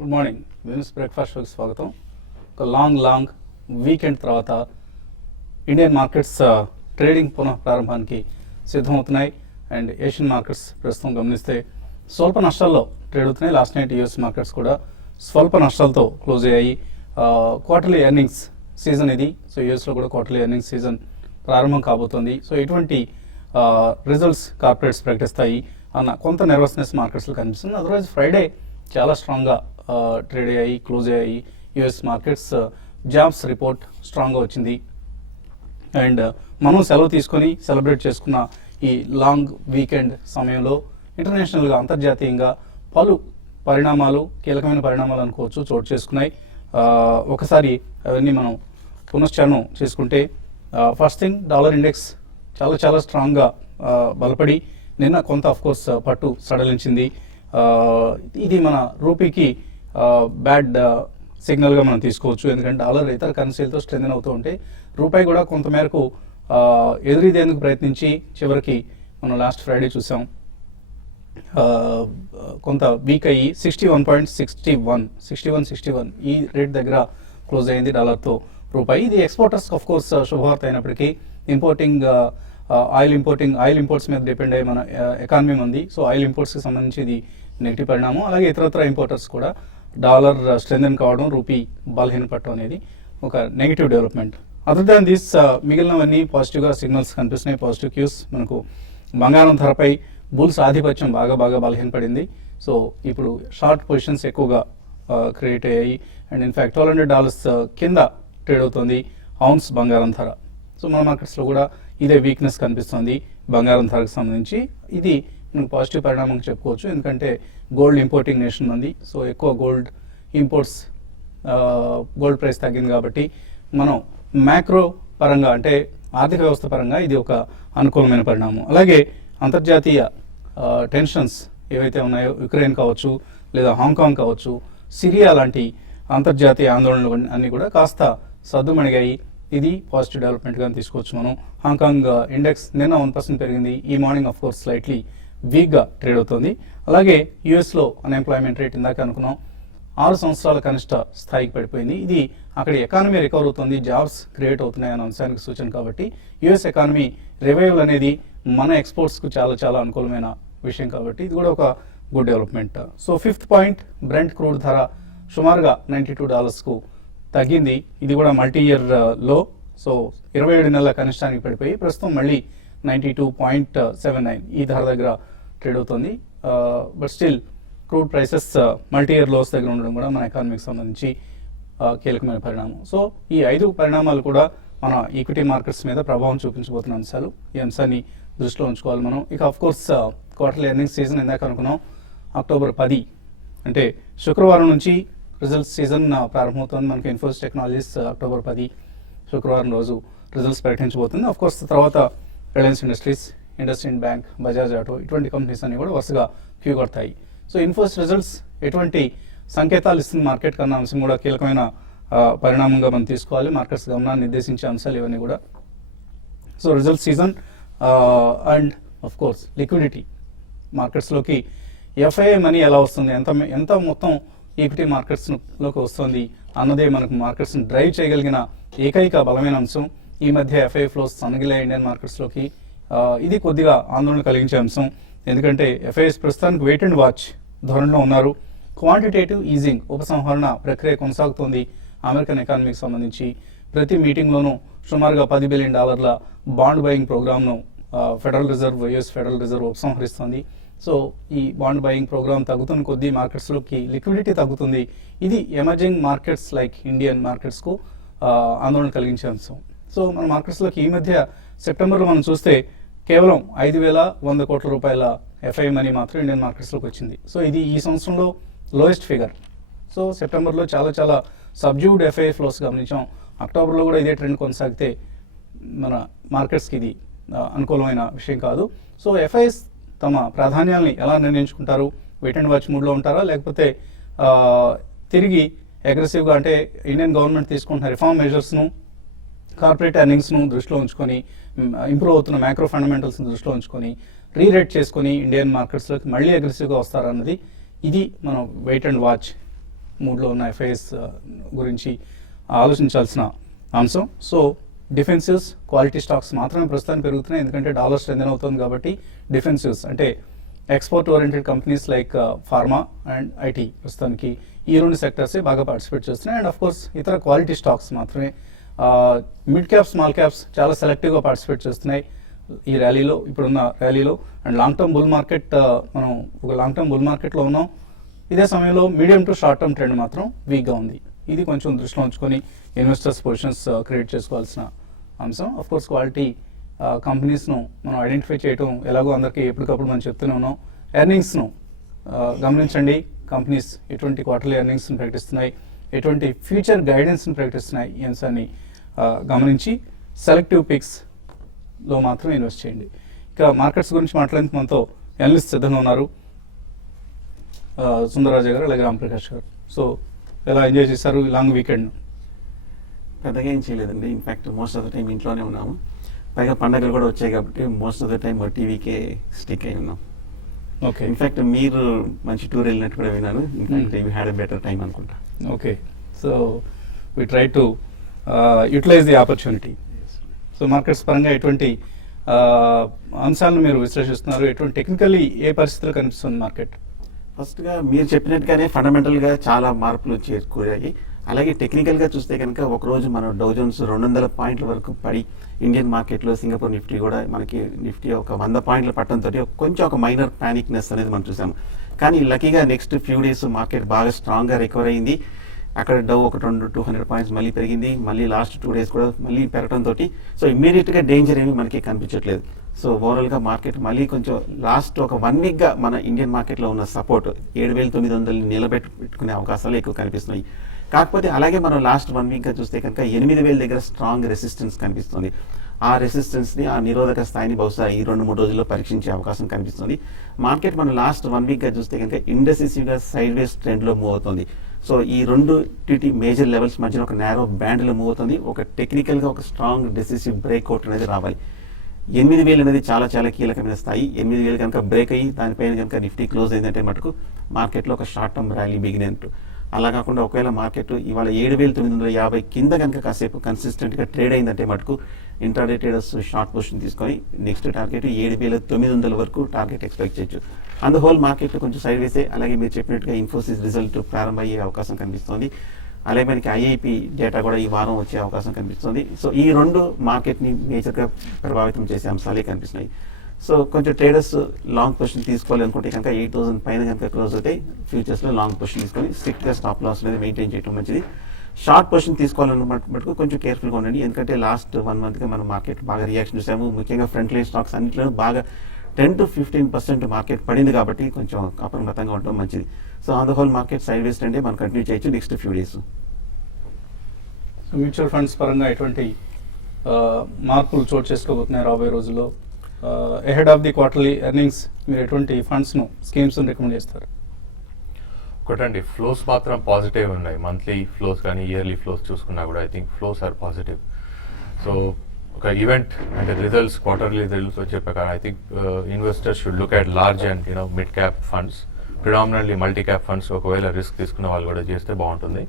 Good morning. Business breakfast షోకి స్వాగతం. ఒక లాంగ్ వీకెండ్ తర్వాత ఇండియన్ మార్కెట్స్ ట్రేడింగ్ పునః ప్రారంభానికి సిద్ధమవుతున్నాయి. అండ్ ఏషియన్ మార్కెట్స్ ప్రస్తుతం గమనిస్తే స్వల్ప నష్టాల్లో ట్రేడ్ అవుతున్నాయి. లాస్ట్ నైట్ యూఎస్ మార్కెట్స్ కూడా స్వల్ప నష్టాలతో క్లోజ్ అయ్యాయి. క్వార్టర్లీ ఎర్నింగ్స్ సీజన్ ఇది. సో యూఎస్లో కూడా క్వార్టర్లీ ఎర్నింగ్స్ సీజన్ ప్రారంభం కాబోతుంది. సో ఎటువంటి రిజల్ట్స్ కార్పొరేట్స్ ప్రకటిస్తాయి అన్న కొంత నెర్వస్నెస్ మార్కెట్స్లో కనిపిస్తుంది. అదర్వైజ్ ఫ్రైడే చాలా స్ట్రాంగ్గా ట్రేడ్ అయ్యాయి, క్లోజ్ అయ్యాయి యుఎస్ మార్కెట్స్. జాబ్స్ రిపోర్ట్ స్ట్రాంగ్గా వచ్చింది. అండ్ మనం సెలవు తీసుకొని సెలబ్రేట్ చేసుకున్న ఈ లాంగ్ వీకెండ్ సమయంలో ఇంటర్నేషనల్గా అంతర్జాతీయంగా పలు పరిణామాలు, కీలకమైన పరిణామాలు అనుకోవచ్చు, చోటు చేసుకున్నాయి. ఒకసారి అవన్నీ మనం పునశ్చరణం చేసుకుంటే ఫస్ట్ థింగ్, డాలర్ ఇండెక్స్ చాలా స్ట్రాంగ్గా బలపడి నిన్న కొంత ఆఫ్కోర్స్ పట్టు సడలించింది. ఇది మన రూపీకి బ్యాడ్ సిగ్నల్గా మనం తీసుకోవచ్చు. ఎందుకంటే డాలర్ ఇతర కరెన్సీలతో స్ట్రెంథెన్ అవుతూ ఉంటే రూపాయి కూడా కొంతమేరకు ఎదురీదేందుకు ప్రయత్నించి చివరికి మనం లాస్ట్ ఫ్రైడే చూసాం కొంత వీక్ అయ్యి 61.61 ఈ రేట్ దగ్గర క్లోజ్ అయింది డాలర్తో రూపాయి. ఇది ఎక్స్పోర్టర్స్ ఆఫ్ కోర్స్ శుభవార్త అయినప్పటికీ ఆయిల్ ఇంపోర్ట్స్ మీద డిపెండ్ అయ్యి మన ఎకానమీ ఉంది. సో ఆయిల్ ఇంపోర్ట్స్కి సంబంధించి ఇది నెగిటివ్ పరిణామం. అలాగే ఇతరత్ర ఇంపోర్టర్స్ కూడా డాలర్ స్ట్రెంథెన్ కావడం, రూపీ బలహీనపడటం అనేది ఒక negative development. Other than this మిగిలినవన్నీ పాజిటివ్గా సిగ్నల్స్ కనిపిస్తున్నాయి, పాజిటివ్ క్యూస్. మనకు బంగారం ధరపై బుల్స్ ఆధిపత్యం బాగా బలహీనపడింది. సో ఇప్పుడు షార్ట్ పొజిషన్స్ ఎక్కువగా క్రియేట్ అయ్యాయి. అండ్ ఇన్ఫ్యాక్ట్ $1,200 కింద ట్రేడ్ అవుతుంది ఔన్స్ బంగారం ధర. సో మన మార్కెట్స్లో కూడా ఇదే వీక్నెస్ కనిపిస్తుంది బంగారం ధరకు సంబంధించి. ఇది మనకు పాజిటివ్ పరిణామం చెప్పుకోవచ్చు, ఎందుకంటే గోల్డ్ ఇంపోర్టింగ్ నేషన్ ఉంది. సో ఎక్కువ గోల్డ్ ఇంపోర్ట్స్, గోల్డ్ ప్రైస్ తగ్గింది కాబట్టి మనం మ్యాక్రో పరంగా అంటే ఆర్థిక వ్యవస్థ పరంగా ఇది ఒక అనుకూలమైన పరిణామం. అలాగే అంతర్జాతీయ టెన్షన్స్ ఏవైతే ఉన్నాయో, యుక్రెయిన్ కావచ్చు లేదా హాంకాంగ్ కావచ్చు, సిరియా లాంటి అంతర్జాతీయ ఆందోళనలు అన్నీ కూడా కాస్త సద్దుమణిగాయి. ఇది పాజిటివ్ డెవలప్మెంట్గా తీసుకోవచ్చు మనం. హాంకాంగ్ ఇండెక్స్ నిన్న 1% పెరిగింది. ఈ మార్నింగ్ ఆఫ్ కోర్స్ స్లైట్లీ వీక్గా ట్రేడ్ అవుతుంది. అలాగే యూఎస్లో అన్ఎంప్లాయ్మెంట్ రేట్ ఇందాక అనుకున్నాం 6 సంవత్సరాల కనిష్ట స్థాయికి పడిపోయింది. ఇది అక్కడ ఎకానమీ రికవర్ అవుతుంది, జాబ్స్ క్రియేట్ అవుతున్నాయి అనే అంశానికి సూచన. కాబట్టి యుఎస్ ఎకానమీ రివైవల్ అనేది మన ఎక్స్పోర్ట్స్కు చాలా అనుకూలమైన విషయం కాబట్టి ఇది కూడా ఒక good development. So 5th point, Brent crude ధర సుమారుగా $92కు తగ్గింది. ఇది కూడా మల్టీ ఇయర్ లో. సో 27 నెలల కనిష్టానికి పడిపోయి ప్రస్తుతం మళ్ళీ 92.79 ఈ ధర దగ్గర ట్రేడ్ అవుతుంది. But still crude prices multi year lows దగ్గర ఉండడం కూడా మన ఎకానమీకి సంబంధించి కీలకమైన పరిణామం. సో ఈ 5 పరిణామాలు కూడా మన ఈక్విటీ మార్కెట్స్ మీద ప్రభావం చూపించబోతున్న అంశాలు. ఈ అంశాన్ని దృష్టిలో ఉంచుకోవాలి మనం. ఇక of course quarterly earnings season ఇందాక అనుకున్నాం అక్టోబర్ 10 అంటే శుక్రవారం నుంచి రిజల్ట్స్ సీజన్ ప్రారంభమవుతుంది. మనకి ఇన్ఫోసిస్ టెక్నాలజీస్ అక్టోబర్ 10 శుక్రవారం రోజు రిజల్ట్స్ ప్రకటించబోతుంది. ఆఫ్ కోర్స్ తర్వాత Reliance industries, IndusInd bank, Bajaj auto ఇటువంటి కంపెనీస్ అన్ని కూడా వరుసగా క్యూ కొడతాయి. సో ఇన్ఫోసిస్ రిజల్ట్స్ ఎటువంటి సంకేతాలు ఇస్తుంది మార్కెట్ కన్నా అంశం కూడా కీలకమైన పరిణామంగా మనం తీసుకోవాలి. మార్కెట్స్ గమనాన్ని నిర్దేశించే అంశాలు ఇవన్నీ కూడా. So results season and of course liquidity, మార్కెట్స్లోకి ఎఫ్ఐఐ మనీ ఎలా వస్తుంది, ఎంత మొత్తం ఈక్విటీ మార్కెట్స్లోకి వస్తుంది అన్నదే మనకు మార్కెట్స్ని డ్రైవ్ చేయగలిగిన ఏకైక బలమైన అంశం. ఈ మధ్య ఎఫ్ఐఐ ఫ్లోస్ సన్నగిలే ఇండియన్ మార్కెట్స్లోకి. ఇది కొద్దిగా ఆందోళన కలిగించే అంశం, ఎందుకంటే ఎఫ్ఐఐస్ ప్రస్తుతానికి వెయిట్ అండ్ వాచ్ ధోరణిలో ఉన్నారు. క్వాంటిటేటివ్ ఈజింగ్ ఉపసంహరణ ప్రక్రియ కొనసాగుతోంది అమెరికన్ ఎకానమీకి సంబంధించి. ప్రతి మీటింగ్లోనూ సుమారుగా $10 బిలియన్ బాండ్ బయింగ్ ప్రోగ్రామ్ను యుఎస్ ఫెడరల్ రిజర్వ్ ఉపసంహరిస్తోంది. సో ఈ బాండ్ బయింగ్ ప్రోగ్రామ్ తగ్గుతున్న కొద్దీ మార్కెట్స్లోకి లిక్విడిటీ తగ్గుతుంది. ఇది ఎమర్జింగ్ మార్కెట్స్ లైక్ ఇండియన్ మార్కెట్స్కు ఆందోళన కలిగించే అంశం. సో మన మార్కెట్స్లోకి ఈ మధ్య సెప్టెంబర్లో మనం చూస్తే కేవలం 5,100 కోట్ల రూపాయల ఎఫ్ఐ మనీ మాత్రం ఇండియన్ మార్కెట్స్లోకి వచ్చింది. సో ఇది ఈ సంవత్సరంలో లోయెస్ట్ ఫిగర్. సో సెప్టెంబర్లో చాలా సబ్జ్యూడ్ ఎఫ్ఐ ఫ్లోస్ గమనించాం. అక్టోబర్లో కూడా ఇదే ట్రెండ్ కొనసాగితే మన మార్కెట్స్కి ఇది అనుకూలమైన విషయం కాదు. సో ఎఫ్ఐఎస్ తమ ప్రాధాన్యాల్ని ఎలా నిర్ణయించుకుంటారు? వెయిట్ అండ్ వాచ్ మూడ్లో ఉంటారా, లేకపోతే తిరిగి అగ్రెసివ్గా అంటే ఇండియన్ గవర్నమెంట్ తీసుకుంటున్న రిఫార్మ్ మెజర్స్ను, కార్పొరేట్ ఎర్నింగ్స్ను దృష్టిలో ఉంచుకొని, ఇంప్రూవ్ అవుతున్న మ్యాక్రో ఫండమెంటల్స్ని దృష్టిలో ఉంచుకొని రీరేట్ చేసుకొని ఇండియన్ మార్కెట్స్లోకి మళ్ళీ అగ్రెసివ్గా వస్తారన్నది ఇది మనం వెయిట్ అండ్ వాచ్ మూడ్లో ఉన్న ఎఫ్ఐఎస్ గురించి ఆలోచించాల్సిన అంశం. సో డిఫెన్సివ్స్, క్వాలిటీ స్టాక్స్ మాత్రమే ప్రస్తుతానికి పెరుగుతున్నాయి, ఎందుకంటే డాలర్ స్ట్రెంథెన్ అవుతుంది కాబట్టి. డిఫెన్సివ్స్ అంటే export oriented companies like pharma and IT ప్రస్తుతానికి ఈ రెండు సెక్టర్సే బాగా పార్టిసిపేట్ చేస్తున్నాయి. అండ్ ఆఫ్ కోర్స్ ఇతర క్వాలిటీ స్టాక్స్ మాత్రమే, మిడ్ క్యాప్స్, స్మాల్ క్యాప్స్ చాలా సెలెక్టివ్గా పార్టిసిపేట్ చేస్తున్నాయి ఈ ర్యాలీలో, ఇప్పుడున్న ర్యాలీలో. And long term bull market, మనం ఒక లాంగ్ టర్మ్ బుల్ మార్కెట్లో ఉన్నాం. ఇదే సమయంలో medium to short term trend మాత్రం వీక్గా ఉంది. ఇది కొంచెం దృష్టిలో ఉంచుకొని ఇన్వెస్టర్స్ పొజిషన్స్ క్రియేట్ చేసుకోవాల్సిన అంశం. ఆఫ్ కోర్స్ క్వాలిటీ కంపెనీస్ను మనం ఐడెంటిఫై చేయడం ఎలాగో అందరికీ ఎప్పటికప్పుడు మనం చెప్తూనే ఉన్నాం. ఎర్నింగ్స్ను గమనించండి, కంపెనీస్ ఎటువంటి క్వార్టర్లీ ఎర్నింగ్స్ని ప్రకటిస్తున్నాయి, ఎటువంటి ఫ్యూచర్ గైడెన్స్ని ప్రకటిస్తున్నాయి, ఈ అంశాన్ని గమనించి సెలెక్టివ్ పిక్స్లో మాత్రం ఇన్వెస్ట్ చేయండి. ఇక మార్కెట్స్ గురించి మాట్లాడేందుకు మనతో ఎనలిస్ట్ సిద్ధంగా ఉన్నారు, సుందరరాజు గారు అలాగే రామప్రకాష్ గారు. సో ఎలా ఎంజాయ్ చేశారు లాంగ్ వీకెండ్? పెద్దగా ఏం చేయలేదండి. In fact most of the time ఇంట్లోనే ఉన్నాము. పైగా పండగలు కూడా వచ్చాయి కాబట్టి most of the time TVK stick అయి ఉన్నాం. ఓకే. ఇన్ఫ్యాక్ట్ మీరు మంచి టూర్ వెళ్ళినట్టు కూడా విన్నాను. In fact you had a better time అనుకుంటా. Okay. So we try to utilise the opportunity. So markets పరంగా ఎటువంటి అంశాలను మీరు విశ్లేషిస్తున్నారు? ఎటువంటి టెక్నికల్లీ ఏ పరిస్థితులు కనిపిస్తుంది మార్కెట్? ఫస్ట్గా మీరు చెప్పినట్టుగానే ఫండమెంటల్గా చాలా మార్పులు చేకూరాయి. అలాగే టెక్నికల్గా చూస్తే కనుక ఒకరోజు మనం డౌ జోన్స్ 200 పాయింట్ల వరకు పడి, ఇండియన్ మార్కెట్లో సింగపూర్ నిఫ్టీ కూడా మనకి నిఫ్టీ ఒక 100 పాయింట్లు పట్టడంతో కొంచెం ఒక మైనర్ ప్యానిక్నెస్ అనేది మనం చూసాము. కానీ లక్కీగా నెక్స్ట్ ఫ్యూ డేస్ మార్కెట్ బాగా స్ట్రాంగ్గా రికవర్ అయింది. అక్కడ డౌ ఒక 200 పాయింట్స్ మళ్ళీ పెరిగింది. మళ్ళీ లాస్ట్ 2 డేస్ కూడా మళ్ళీ పెరగడంతో సో ఇమ్మీడియట్గా డేంజర్ ఏమీ మనకి కనిపించట్లేదు. సో ఓవరాల్గా మార్కెట్ మళ్ళీ కొంచెం లాస్ట్ ఒక 1 వీక్గా మన ఇండియన్ మార్కెట్లో ఉన్న సపోర్ట్ 7,900 నిలబెట్టుకునే అవకాశాలు ఎక్కువ కనిపిస్తున్నాయి. కాకపోతే అలాగే మనం లాస్ట్ 1 వీక్గా చూస్తే కనుక 8,000 దగ్గర స్ట్రాంగ్ రెసిస్టెన్స్ కనిపిస్తుంది. ఆ రెసిస్టెన్స్ని, ఆ నిరోధక స్థాయిని బహుశా ఈ 2-3 రోజుల్లో పరీక్షించే అవకాశం కనిపిస్తుంది. మార్కెట్ మనం లాస్ట్ 1 వీక్గా చూస్తే కనుక ఇండెసిసివ్గా సైడ్ వేస్ ట్రెండ్లో మూవ్ అవుతుంది. సో ఈ రెండు మేజర్ లెవెల్స్ మధ్యన ఒక నేరో బ్యాండ్లో మూవ్ అవుతుంది. ఒక టెక్నికల్గా ఒక స్ట్రాంగ్ డెసిసివ్ బ్రేక్అవుట్ అనేది రావాలి. 8,000 అనేది చాలా చాలా కీలకమైన స్థాయి. 8,000 కనుక బ్రేక్ అయ్యి దానిపైన కనుక నిఫ్టీ క్లోజ్ అయిందంటే మటుకు మార్కెట్లో ఒక షార్ట్ టర్మ్ ర్యాలీ బిగినట్టు. అలా కాకుండా ఒకవేళ మార్కెట్ ఇవాళ 7,950 కింద కనుక కాసేపు కన్సిస్టెంట్గా ట్రేడ్ అయిందంటే మటుకు ఇంట్రాడే ట్రేడర్స్ షార్ట్ పొజిషన్ తీసుకొని నెక్స్ట్ టార్గెట్ 7,900 వరకు టార్గెట్ ఎక్స్పెక్ట్ చేయొచ్చు. అందు హోల్ మార్కెట్ కొంచెం సైడ్ వేసే. అలాగే మీరు చెప్పినట్టుగా ఇన్ఫోసిస్ రిజల్ట్ ప్రారంభమయ్యే అవకాశం కనిపిస్తుంది. అలాగే మనకి ఐఐపి డేటా కూడా ఈ వారం వచ్చే అవకాశం కనిపిస్తుంది. సో ఈ రెండు మార్కెట్ని మేజర్గా ప్రభావితం చేసే అంశాలే కనిపిస్తున్నాయి. సో కొంచెం ట్రేడర్స్ లాంగ్ పొజిషన్ తీసుకోవాలనుకుంటే కనుక 8,000 పైన కనుక క్లోజ్ అయితే ఫ్యూచర్స్లో లాంగ్ పొజిషన్ తీసుకొని స్ట్రిక్ట్గా స్టాప్ లాస్ అనేది మెయింటైన్ చేయడం మంచిది. షార్ట్ పొజిషన్ తీసుకోవాలన్నట్టు కొంచెం కేర్ఫుల్గా ఉండండి. ఎందుకంటే లాస్ట్ 1 మంత్గా మనం మార్కెట్ బాగా రియాక్షన్ చూసాము. ముఖ్యంగా ఫ్రంట్ లైన్ స్టాక్స్ అన్నింటిలో బాగా 10 to 15% మార్కెట్ పడింది కాబట్టి కొంచెం అప్రమత్తంగా ఉండటం మంచిది. So on the whole market side వేస్ అంటే మనం కంటిన్యూ చేయొచ్చు next few days. Mutual funds పరంగా ఎటువంటి మార్పులు చోటు చేసుకోబోతున్నాయి రాబోయే రోజుల్లో? Ahead of the quarterly earnings మీరు ఎటువంటి ఫండ్స్ను, స్కీమ్స్ను రికమెండ్ చేస్తారు? ఒకటండి, ఫ్లోస్ మాత్రం పాజిటివ్ ఉన్నాయి. మంత్లీ ఫ్లోస్ కానీ ఇయర్లీ ఫ్లోస్ చూసుకున్నా కూడా I think flows are positive. So ఒక ఈవెంట్ అంటే రిజల్ట్స్, క్వార్టర్లీ రిజల్ట్స్ వచ్చే ప్రకారం I think investors should look at large and mid cap funds, predominantly multi cap funds ఒకవేళ రిస్క్ తీసుకున్న వాళ్ళు కూడా చేస్తే బాగుంటుంది.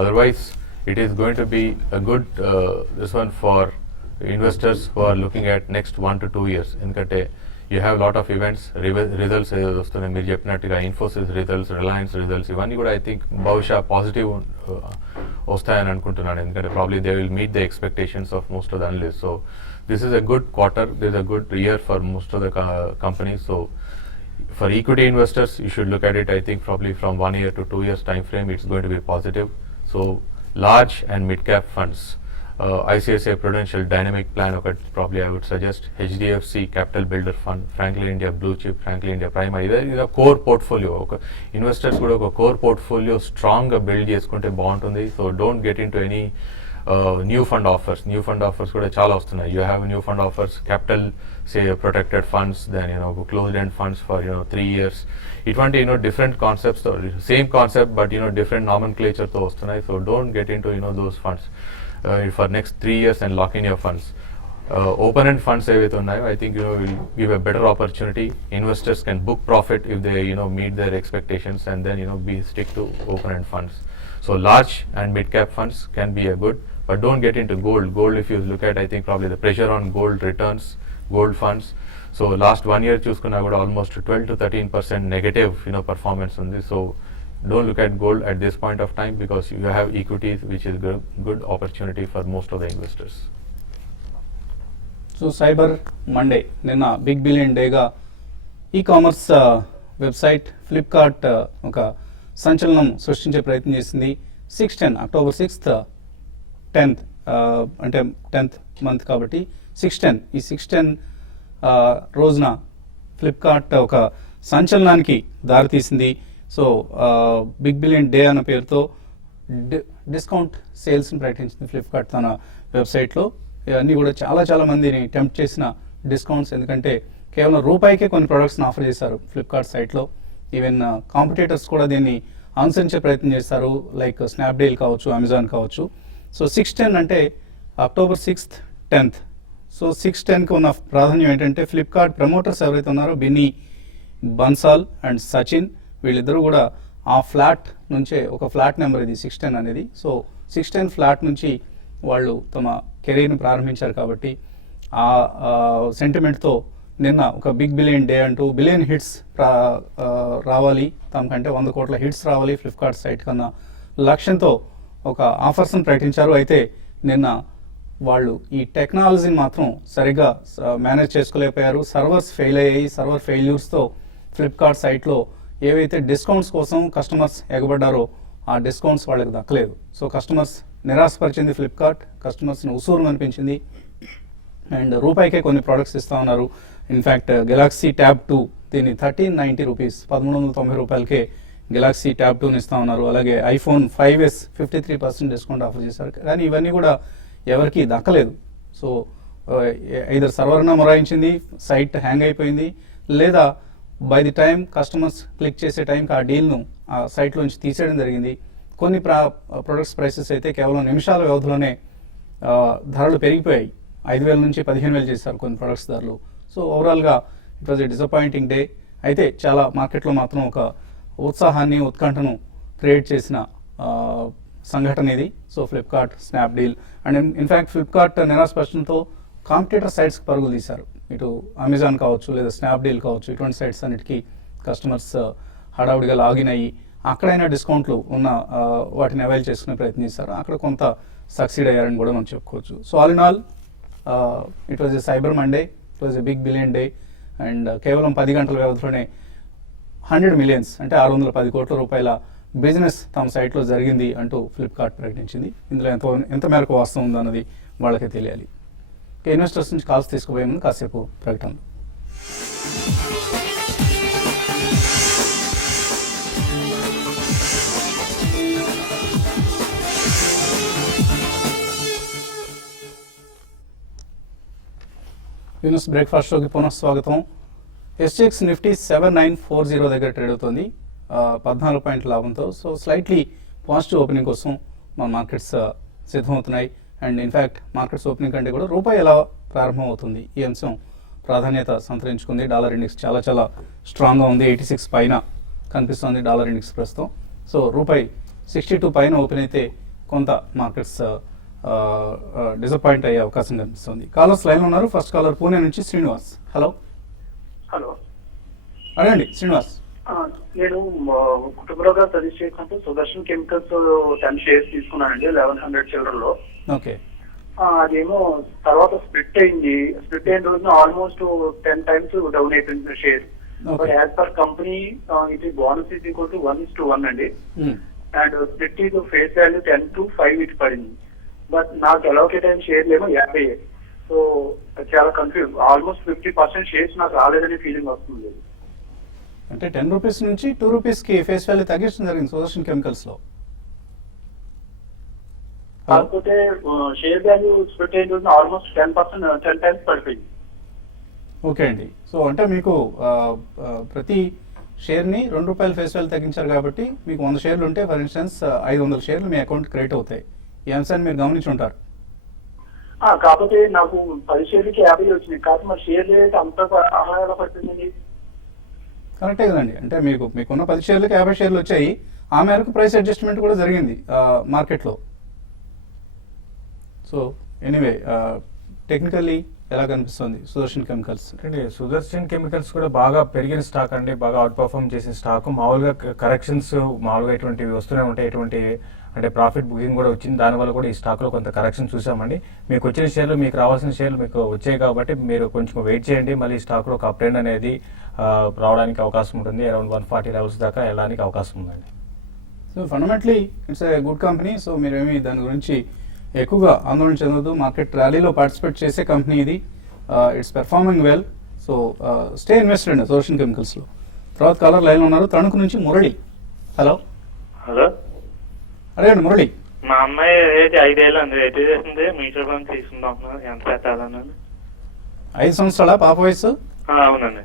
Otherwise it is going to be a good this one for investors who are looking at next 1 to 2 years. ఎందుకంటే you have lot of events, results వస్తున్నాయి. మీరు చెప్పినట్టుగా ఇన్ఫోసిస్ రిజల్ట్స్, రిలయన్స్ రిజల్ట్స్ ఇవన్నీ కూడా ఐ థింక్ బహుశా పాజిటివ్ వస్తాయని అనుకుంటున్నాను. ఎందుకంటే probably they will meet the expectations of most of the analyst. So this is a good quarter, this is a good year for most of the companies. So for equity investors you should look at it I think probably from 1 year to 2 years time frame it's going to be positive. So large and mid cap funds, ICICI Prudential Dynamic Plan probably I would suggest, HDFC Capital Builder Fund, Franklin India Blue Chip, Franklin India Prime, ఇది core portfolio. ఒక investors కూడా ఒక core portfolio స్ట్రాంగ్గా build చేసుకుంటే బాగుంటుంది. So don't get in to any new fund offers కూడా చాలా వస్తున్నాయి. You have new fund offers, capital say protected funds, then closed end funds for 3 years. ఇటువంటి డిఫరెంట్ కాన్సెప్ట్స్తో, సేమ్ కాన్సెప్ట్ బట్ డిఫరెంట్ నామన్క్లేచర్తో వస్తున్నాయి. So don't get in to those funds for next 3 years and lock in your funds. Open and funds ఏవైతే ఉన్నాయో I think will give a better opportunity. Investors can book profit if they meet their expectations and then be stick to open and funds. So large and mid cap funds can be a good, but don't get into gold. Gold, if you look at, I think probably the pressure on gold returns, gold funds. So last 1 year చూసుకున్నా కూడా almost 12 to 13% negative performance ఉంది. So don't look at gold at this point of time because you have equities which is good opportunity for most of the investors. So cyber Monday నిన్న big billion డేగా e commerce website Flipkart ఒక సంచలనం సృష్టించే ప్రయత్నం చేసింది. October 6th 10th అంటే 10th month కాబట్టి 6/10 ఈ 6/10 రోజున ఫ్లిప్కార్ట్ ఒక సంచలనానికి దారితీసింది. సో బిగ్ బిలియన్ డే అన్న పేరుతో డిస్కౌంట్ సేల్స్ని ప్రకటించింది ఫ్లిప్కార్ట్ తన వెబ్సైట్లో. ఇవన్నీ కూడా చాలా మందిని టెంప్ట్ చేసిన డిస్కౌంట్స్, ఎందుకంటే కేవలం రూపాయికే కొన్ని ప్రొడక్ట్స్ని ఆఫర్ చేశారు ఫ్లిప్కార్ట్ సైట్లో. ఈవెన్ కాంపిటీటర్స్ కూడా దీన్ని అనుసరించే ప్రయత్నం చేస్తారు, లైక్ స్నాప్డీల్ కావచ్చు, అమెజాన్ కావచ్చు. సో 6/10 అంటే అక్టోబర్ 6th 10th. సో 6/10కి ఉన్న ప్రాధాన్యం ఏంటంటే ఫ్లిప్కార్ట్ ప్రమోటర్స్ ఎవరైతే ఉన్నారో బిన్నీ బన్సాల్ అండ్ సచిన్, వీళ్ళిద్దరూ కూడా ఆ ఫ్లాట్ నుంచే, ఒక ఫ్లాట్ నెంబర్ ఇది 6/10 అనేది. సో 6/10 ఫ్లాట్ నుంచి వాళ్ళు తమ కెరీర్ని ప్రారంభించారు కాబట్టి ఆ సెంటిమెంట్తో నిన్న ఒక బిగ్ బిలియన్ డే అంటూ బిలియన్ హిట్స్ రావాలి, తమకంటే 100 కోట్ల హిట్స్ రావాలి ఫ్లిప్కార్ట్ సైట్ కన్నా లక్ష్యంతో ఒక ఆఫర్స్ని ప్రకటించారు. అయితే నిన్న వాళ్ళు ఈ టెక్నాలజీని మాత్రం సరిగ్గా మేనేజ్ చేసుకోలేకపోయారు. సర్వర్స్ ఫెయిల్ అయ్యాయి. సర్వర్ ఫెయిల్యూర్స్తో ఫ్లిప్కార్ట్ సైట్లో ఏవైతే డిస్కౌంట్స్ కోసం కస్టమర్స్ ఎగబడ్డారో ఆ డిస్కౌంట్స్ వాళ్ళకి దక్కలేదు. సో కస్టమర్స్ నిరాశపరిచింది ఫ్లిప్కార్ట్, కస్టమర్స్ని ఉసూరు అనిపించింది. అండ్ రూపాయికే కొన్ని ప్రోడక్ట్స్ ఇస్తూ ఉన్నారు. ఇన్ఫ్యాక్ట్ గెలాక్సీ ట్యాబ్ 2 దీన్ని 1390 రూపీస్, 1390 రూపాయలకే గెలాక్సీ ట్యాబ్ 2ని ఇస్తూ ఉన్నారు. అలాగే ఐఫోన్ 5s 53% డిస్కౌంట్ ఆఫర్ చేశారు. కానీ ఇవన్నీ కూడా ఎవరికి దక్కలేదు. సో ఐదర్ సర్వర్న మొరాయించింది, సైట్ హ్యాంగ్ అయిపోయింది, లేదా by the time customers click చేసే టైంకి ఆ డీల్ను ఆ సైట్లోంచి తీసేయడం జరిగింది. కొన్ని ప్రొడక్ట్స్ ప్రైసెస్ అయితే కేవలం నిమిషాల వ్యవధిలోనే ధరలు పెరిగిపోయాయి. 5,000 నుంచి 15,000 చేశారు కొన్ని ప్రొడక్ట్స్ ధరలు. సో ఓవరాల్గా it was a disappointing day. అయితే చాలా మార్కెట్లో మాత్రం ఒక ఉత్సాహాన్ని, ఉత్కంఠను క్రియేట్ చేసిన సంఘటన ఇది. So Flipkart, Snapdeal and in fact Flipkart నిరాశపరచడంతో కాంపిటీటర్ సైట్స్కి పరుగులు తీశారు. ఇటు అమెజాన్ కావచ్చు, లేదా స్నాప్డీల్ కావచ్చు, ఇటువంటి సైట్స్ అన్నిటికీ కస్టమర్స్ హడావుడిగా లాగిన్ అయ్యి అక్కడైనా డిస్కౌంట్లు ఉన్న వాటిని అవైల్ చేసుకునే ప్రయత్నం చేశారు. అక్కడ కొంత సక్సీడ్ అయ్యారని కూడా మనం చెప్పుకోవచ్చు. So all in all it was a cyber Monday, it was a big billion day. And కేవలం 10 గంటల వ్యవధిలోనే 100 మిలియన్స్ అంటే 610 కోట్ల రూపాయల బిజినెస్ తమ సైట్లో జరిగింది అంటూ ఫ్లిప్కార్ట్ ప్రకటించింది. ఇందులో ఎంత మేరకు వాస్తవం ఉందన్నది వాళ్ళకే తెలియాలి. ఇన్వెస్టర్స్ నుంచి కాల్స్ తీసుకుపోయే ముందు కాసేపు ప్రకటనలు. బిజినెస్ బ్రేక్ఫాస్ట్ షోకి పునఃస్వాగతం. SGX నిఫ్టీ 7940 దగ్గర ట్రేడ్ అవుతుంది, 14 పాయింట్ల లాభంతో. సో స్లైట్లీ పాజిటివ్ ఓపెనింగ్ కోసం మన మార్కెట్స్ సిద్ధమవుతున్నాయి. అండ్ ఇన్ఫ్యాక్ట్ మార్కెట్స్ ఓపెనింగ్ కంటే కూడా రూపాయి ఎలా ప్రారంభం అవుతుంది ఈ అంశం ప్రాధాన్యత సంతరించుకుంది. డాలర్ ఇండెక్స్ చాలా స్ట్రాంగ్గా ఉంది, 86 పైన కనిపిస్తుంది డాలర్ ఇండెక్స్ ప్రస్తుతం. సో రూపాయి 62 పైన ఓపెన్ అయితే కొంత మార్కెట్స్ డిసప్పాయింట్ అయ్యే అవకాశం కనిపిస్తుంది. కాలర్స్ లైన్లో ఉన్నారు. ఫస్ట్ కాలర్ పూణే నుంచి శ్రీనివాస్. హలో. అడగండి శ్రీనివాస్. నేను కుటుంబరావుగా సజెస్ట్ చేసినట్టు సుదర్శన్ కెమికల్స్ 10 షేర్స్ తీసుకున్నానండి 1100 చిల్లరలో. ఓకే. అదేమో తర్వాత స్ప్లిట్ అయింది. స్ప్లిట్ అయిన రోజున ఆల్మోస్ట్ 10 times డౌన్ అయిపోయింది షేర్. యాజ్ పర్ కంపెనీ ఇది బోనస్ ఇది 1:1 అండి. అండ్ స్ప్లిట్ ఇది ఫేస్ వాల్యూ 10 to 5 ఇటు పడింది. బట్ నాకు అలొకేట్ అయిన షేర్లు ఏమో 50. సో చాలా కన్ఫ్యూజ్. ఆల్మోస్ట్ 50% షేర్స్ నాకు రాలేదనే ఫీలింగ్ వస్తుంది. అంటే 10 రూపీస్ నుంచి 2 రూపీస్కి ఫేస్ వాల్యూ తగ్గించడం జరిగింది సుదర్శన్ కెమికల్స్లో. కాకపోతే షేర్ వాల్యూ స్ప్లిట్ అయిన రోజున ఆల్మోస్ట్ 10 times పడిపోయింది. ఓకే అండి. సో అంటే మీకు ప్రతి షేర్ని 2 రూపాయల ఫేస్ వాల్యూ తగ్గించారు కాబట్టి మీకు 100 షేర్లు ఉంటే ఫర్ ఇన్స్టెన్స్ 500 షేర్లు మీ అకౌంట్ క్రెడిట్ అవుతాయి. ఈ అంశాన్ని మీరు గమనించి ఉంటారు. కాకపోతే నాకు 10 షేర్లకి 50 వచ్చినాయి, కాకపోతే మరి షేర్ రేట్ అంత అలా ఎలా పడుతుందండి? కరెక్టే కదండి. అంటే మీకున్న 10 షేర్లకి 50 షేర్లు వచ్చాయి. ఆ మేరకు ప్రైస్ అడ్జస్ట్మెంట్ కూడా జరిగింది మార్కెట్లో. సో ఎనీవే టెక్నికల్లీ ఎలా కనిపిస్తుంది సుదర్శన్ కెమికల్స్? అంటే సుదర్శన్ కెమికల్స్ కూడా బాగా పెరిగిన స్టాక్ అండి, బాగా అవుట్ పర్ఫార్మ్ చేసిన స్టాక్. మామూలుగా కరెక్షన్స్ మామూలుగా ఇటువంటివి వస్తూనే ఉంటాయి, ఇటువంటి అంటే ప్రాఫిట్ బుకింగ్ కూడా వచ్చింది, దానివల్ల కూడా ఈ స్టాక్లో కొంత కరెక్షన్ చూసామండి. మీకు వచ్చిన షేర్లు, మీకు రావాల్సిన షేర్లు మీకు వచ్చాయి కాబట్టి మీరు కొంచెం వెయిట్ చేయండి. మళ్ళీ ఈ స్టాక్లో ఒక అప్ ట్రెండ్ అనేది రావడానికి అవకాశం ఉంటుంది. అరౌండ్ 140 లెవెల్స్ దాకా వెళ్ళడానికి అవకాశం ఉందండి. So fundamentally it's a good company. So మీరేమి దాని గురించి ఎక్కువగా ఆందోళన చెందదు. మార్కెట్ ర్యాలీలో పార్టిసిపేట్ చేసే కంపెనీ ఇది. It's performing well. So stay invested అండి సుదర్శన్ కెమికల్స్లో. తర్వాత కాలర్ లైన్లో ఉన్నారు, తణుకు నుంచి మురళి. హలో హలో, అడగండి మురళి. మా అమ్మాయి రేట్ 5 ఏళ్ళు అండి, రేట్ చేసింది మ్యూచువల్ ఫండ్ తీసుకుందాం, ఎంత పెట్టాలన్నాను. 5 సంవత్సరాల పాప వయసు? అవునండి.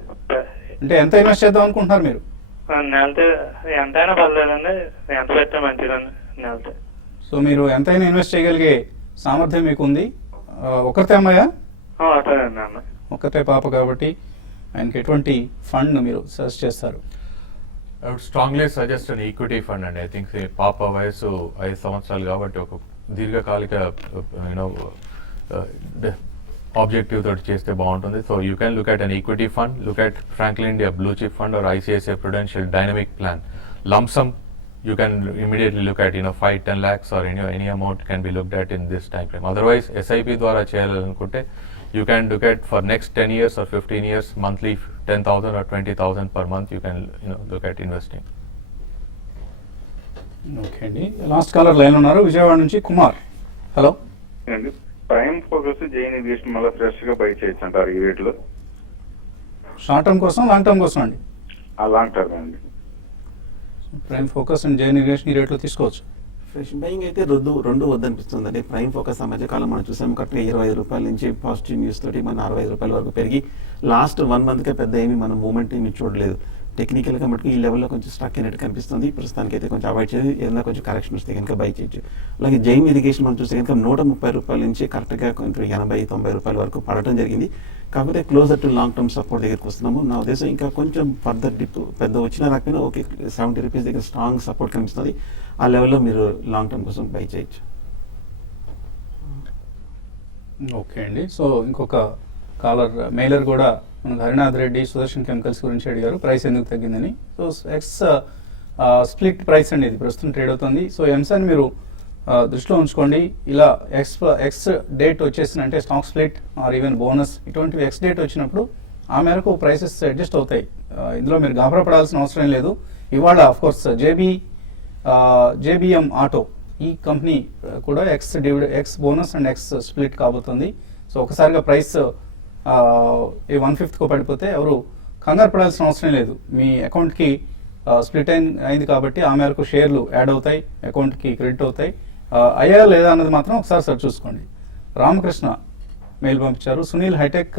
అంటే ఎంత ఇన్వెస్ట్ చేద్దాం అనుకుంటున్నారు మీరు? నెలతో ఎంతైనా పర్లేదండి, ఎంత పెట్టా మంచిదండి నెలతో. సో మీరు ఎంతైనా ఇన్వెస్ట్ చేయగలిగే సామర్థ్యం మీకు ఉంది. ఒకరితే అమ్మాయా? అవుతుందండి అమ్మాయి. ఒకటే పాప కాబట్టి ఆయనకి ఎటువంటి ఫండ్ మీరు సజెస్ట్ చేస్తారు? I would strongly suggest an equity fund, and I think పాప వయసు 5 సంవత్సరాలు కాబట్టి ఒక దీర్ఘకాలిక ఆబ్జెక్టివ్ తోటి చేస్తే బాగుంటుంది. So you can look at an equity fund, look at Franklin India blue chip fund are ICICI Prudential dynamic plan. Lump sum you can immediately look at 5-10 lakhs or any amount can be looked at in this time frame. Otherwise SIP ద్వారా చేయాలనుకుంటే you can look at for next 10 years or 15 years monthly 10,000 or 20,000 per month you can look at investing. Okay అండి. Last caller line ఉన్నారు, విజయవాడ నుంచి Kumar. Hello అండి, prime focus Jain irrigation మళ్ళీ fresh గా by చేయొచ్చు అంటారు ఈ రేట్ లో? షార్ట్ టర్మ్ కోసం, లాంగ్ టర్మ్ కోసం అండి? లాంగ్ టర్మ్ అండి. Prime focus and Jain irrigation ఈ రేట్లో తీసుకోవచ్చు. ఫ్రెష్ బయింగ్ అయితే రెండు వద్దనిపిస్తుంది అండి. ప్రైమ్ ఫోకస్ ఆ మధ్యకాలం మనం చూసాము కరెక్ట్గా 25 రూపాయల నుంచి పాజిటివ్ న్యూస్ తోటి మన 65 రూపాయల వరకు పెరిగి లాస్ట్ 1 మంత్కే పెద్ద ఏమి మనం మూమెంట్ ఏమి చూడలేదు. టెక్నికల్గా మటుకు ఈ లెవెల్లో కొంచెం స్టక్ అయినట్టు కనిపిస్తుంది. ప్రస్తుతానికి అయితే కొంచెం అవాయిడ్ చేసి ఏదైనా కొంచెం కరెక్షన్ వస్తే కనుక బై చేయొచ్చు. అలాగే జైన్ ఇరిగేషన్ మనం చూస్తే కనుక 130 రూపాయల నుంచి కరెక్ట్గా కొంచెం 80-90 రూపాయల వరకు పడటం జరిగింది. కాకపోతే closer to long term support దగ్గరికి వస్తున్నాము. నా ఉద్దేశం ఇంకా కొంచెం ఫర్దర్ డిప్ పెద్ద వచ్చినా రాకపోయినా ఓకే 70 రూపీస్ దగ్గర స్ట్రాంగ్ సపోర్ట్ కనిపిస్తుంది. ఆ లెవెల్లో మీరు లాంగ్ టర్మ్ కోసం బై చేయొచ్చు. ఓకే అండి. సో ఇంకొక కాలర్ మెయిలర్ కూడా మనకు హరినాథ్ రెడ్డి సుదర్శన్ కెమికల్స్ గురించి అడిగారు, ప్రైస్ ఎందుకు తగ్గిందని. సో ఎక్స్ స్ప్లిట్ ప్రైస్ అండి ఇది ప్రస్తుతం ట్రేడ్ అవుతుంది. సో ఈ అంశాన్ని మీరు దృష్టిలో ఉంచుకోండి. ఇలా ఎక్స్ డేట్ వచ్చేసిందంటే stock split or even bonus ఇటువంటివి ఎక్స్ డేట్ వచ్చినప్పుడు ఆ మేరకు ప్రైసెస్ అడ్జస్ట్ అవుతాయి. ఇందులో మీరు గాబరా పడాల్సిన అవసరం లేదు. ఇవాళ ఆఫ్కోర్స్ జేబిఎం ఆటో ఈ కంపెనీ కూడా X bonus and X split కాబోతుంది. సో ఒకసారిగా ప్రైస్ 1/5 పడిపోతే ఎవరు కంగారు పడాల్సిన అవసరం లేదు. మీ అకౌంట్కి స్ప్లిట్ అయింది కాబట్టి ఆ మేరకు షేర్లు యాడ్ అవుతాయి, అకౌంట్కి క్రెడిట్ అవుతాయి. అయ్యా లేదా అన్నది మాత్రం ఒకసారి సరి చూసుకోండి. రామకృష్ణ మెయిల్ పంపించారు, సునీల్ హైటెక్,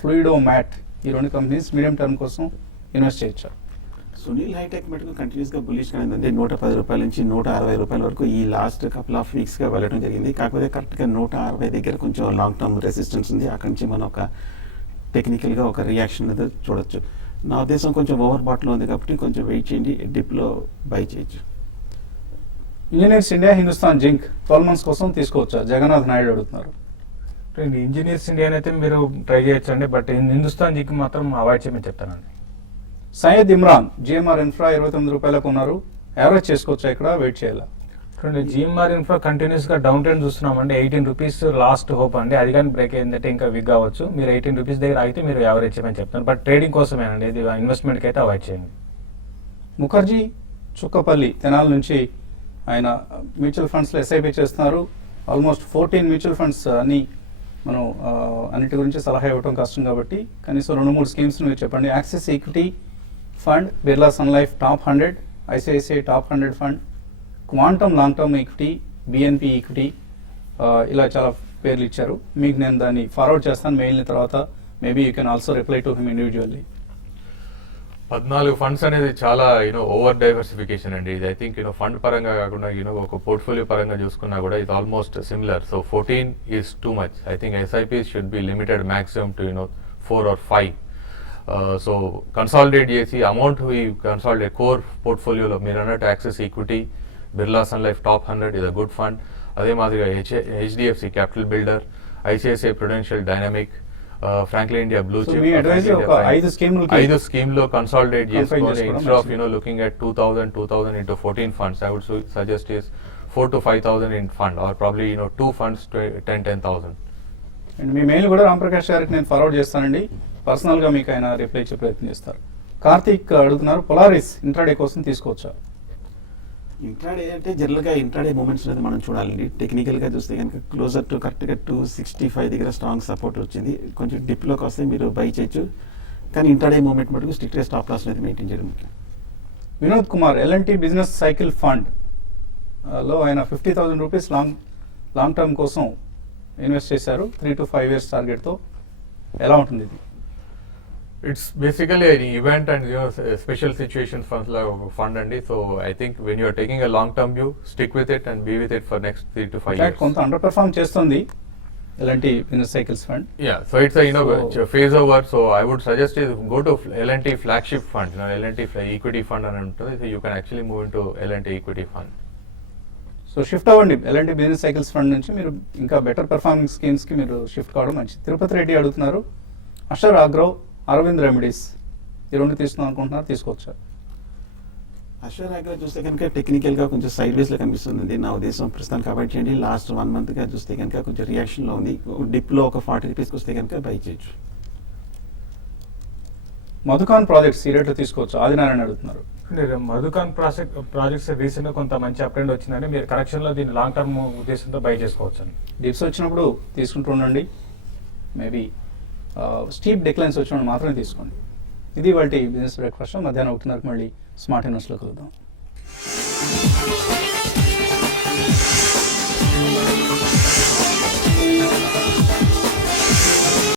ఫ్లూయిడో మ్యాట్ ఈ 2 కంపెనీస్ మీడియం టర్మ్ కోసం ఇన్వెస్ట్ చేయొచ్చు. సునీల్ హైటెక్ మటుకు కంటిన్యూస్గా బుల్లిష్గా ఉంది. 110 రూపాయల నుంచి 160 రూపాయల వరకు ఈ లాస్ట్ కపుల్ ఆఫ్ వీక్స్గా వెళ్ళడం జరిగింది. కాకపోతే కరెక్ట్గా 160 దగ్గర కొంచెం లాంగ్ టర్మ్ రెసిస్టెన్స్ ఉంది. అక్కడి నుంచి మనం ఒక టెక్నికల్గా ఒక రియాక్షన్ అనేది చూడొచ్చు. నా ఉద్దేశం కొంచెం ఓవర్ బాట్లో ఉంది కాబట్టి కొంచెం వెయిట్ చేయండి, డిప్లో బై చేయొచ్చు. Engineers India, Hindustan zinc 12 months కోసం తీసుకోవచ్చా? జగన్నాథ్ నాయుడు అడుగుతున్నారు. ఇంజనీర్స్ ఇండియా అయితే మీరు ట్రై చేయొచ్చు అండి, బట్ హిందుస్థాన్ జింక్ మాత్రం అవాయిడ్ చేయమని చెప్తానండి. సయ్యద్ ఇమ్రాన్, జిఎంఆర్ ఇన్ఫ్రా 29 రూపాయలకు ఉన్నారు, యావరేజ్ చేసుకోవచ్చా ఇక్కడ, వెయిట్ చేయాలా? జిఎంఆర్ ఇన్ఫ్రా కంటిన్యూస్ గా డౌన్ ట్రెండ్ చూస్తున్నామండి. 18 రూపీస్ లాస్ట్ హోప్ అండి, అది కానీ బ్రేక్ అయిందంటే ఇంకా వీక్ కావచ్చు. మీరు 18 రూపీస్ దగ్గర అయితే మీరు యావరేజ్ చేయమని చెప్తాను, బట్ ట్రేడింగ్ కోసమేనండి, ఇది ఇన్వెస్ట్మెంట్కి అయితే అవాయిడ్ చేయండి. ముఖర్జీ చుక్కపల్లి తెనాల నుంచి ఆయన మ్యూచువల్ ఫండ్స్లో ఎస్ఐపి చేస్తున్నారు. ఆల్మోస్ట్ 14 మ్యూచువల్ ఫండ్స్ అన్ని మనం అన్నిటి గురించి సలహా ఇవ్వడం కష్టం కాబట్టి కనీసం 2-3 స్కీమ్స్ మీరు చెప్పండి. Axis equity fund, Birla Sun Life top 100, ICICI top 100 fund, Quantum long term equity, BNP equity, ఇలా చాలా పేర్లు ఇచ్చారు. మీకు నేను దాన్ని ఫార్వర్డ్ చేస్తాను మెయిల్ని, తర్వాత maybe you can also reply to him individually. 14 funds అనేది చాలా ఓవర్ డైవర్సిఫికేషన్ అండి. ఇది ఐ థింక్ ఫండ్ పరంగా కాకుండా ఒక పోర్ట్ఫోలియో పరంగా చూసుకున్నా కూడా ఇది almost similar. So 14 is too much. I think SIPs should be limited maximum to 4 or 5. So consolidate చేసి అమౌంట్ ఈ కన్సాలిడేట్ కోర్ పోర్ట్ఫోలియోలో మీరు అన్నట్టు Axis equity, Birla Sun Life top 100 ఇది గుడ్ ఫండ్. అదే మాదిరిగా HDFC capital builder, ICICI Prudential dynamic, Franklin India blue So, chip, మీ advice ఒక 5 స్కీములకి 5 స్కీమ్లో కన్సాలిడేట్ చేసుకొని చేసుకోవడం ఇన్స్టెడ్ ఆఫ్ మంచిది. Looking at 2000 into 14 funds, I would suggest is 4 to 5,000 in fund, or probably 2 funds 10,000. And me mail కూడా రామప్రకాష్ గారికి నేను ఫార్వర్డ్ చేస్తానండి. పర్సనల్గా మీకు ఆయన రిప్లై ఇచ్చే ప్రయత్నం చేస్తారు. కార్తీక్ అడుగుతున్నారు, పొలారిస్ ఇంట్రాడే కోసం తీసుకోవచ్చా? ఇంట్రాడే అంటే జనరల్గా ఇంట్రాడే మూమెంట్స్ అనేది మనం చూడాలండి. టెక్నికల్గా చూస్తే కనుక క్లోజర్ టు కరెక్ట్గా 265 దగ్గర స్ట్రాంగ్ సపోర్ట్ వచ్చింది. కొంచెం డిప్లోకి వస్తే మీరు బై చేయొచ్చు, కానీ ఇంట్రాడే మూమెంట్ మటుకు స్ట్రిక్ట్గా స్టాప్ లాస్ అనేది మెయింటైన్ చేయడం ముఖ్యం. Vinod Kumar L&T business cycle fund లో ఆయన 50,000 రూపీస్ లాంగ్ టర్మ్ కోసం ఇన్వెస్ట్ చేశారు 3 to 5 years టార్గెట్తో. ఎలా ఉంటుంది ఇది? It's basically an event and special situations funds like fund అండి. So I think when you are taking a long term view, stick with it and be with it for next 3 to 5 years. కొంత underperform చేస్తుంది L&T business cycles fund. Yeah, so it's a phase over. So I would suggest is go to L&T flagship fund, L&T equity fund అని ఉంటుంది. So you can actually move into L&T equity fund. So shift అవ్వండి L&T business cycles fund నుంచి మీరు ఇంకా better performing స్కీమ్స్కి మీరు shift కావడం మంచిది. తిరుపతి రెడ్డి అడుగుతున్నారు, అషర్ ఆగ్రో, అరవింద్ రెమెడీస్ ఈ రెండు తీసుకుందాం అనుకుంటున్నారు, తీసుకోవచ్చా? అషర్ ఆగ్రో చూస్తే కనుక టెక్నికల్గా కొంచెం సైడ్ వేస్లో కనిపిస్తుంది. నా ఉద్దేశం ప్రస్తుతానికి అవాయిడ్ చేయండి. లాస్ట్ 1 monthగా చూస్తే కనుక కొంచెం రియాక్షన్లో ఉంది. డిప్లో ఒక 40 రూపీస్కి వస్తే కనుక బై చేయొచ్చు. మధుకాన్ ప్రాజెక్ట్స్ ఈ రేట్లో తీసుకోవచ్చు, ఆదినారాయణ అడుగుతున్నారు. మధుకాన్ ప్రాజెక్ట్స్ రీసెంట్గా కొంత మంచి అప్ ట్రెండ్ వచ్చిందండి. మీరు కరెక్షన్లో దీన్ని లాంగ్ టర్మ్ ఉద్దేశంతో బై చేసుకోవచ్చు అండి. డిప్స్ వచ్చినప్పుడు తీసుకుంటూ ఉండండి, మేబీ స్టీప్ డిక్లైన్స్ వచ్చినప్పుడు మాత్రమే తీసుకోండి. ఇది వాటి బిజినెస్ బ్రేక్ఫాస్ట్. మధ్యాహ్నం 1:30కి మళ్ళీ స్మార్ట్ ఇన్వెస్ట్లో కలుద్దాం.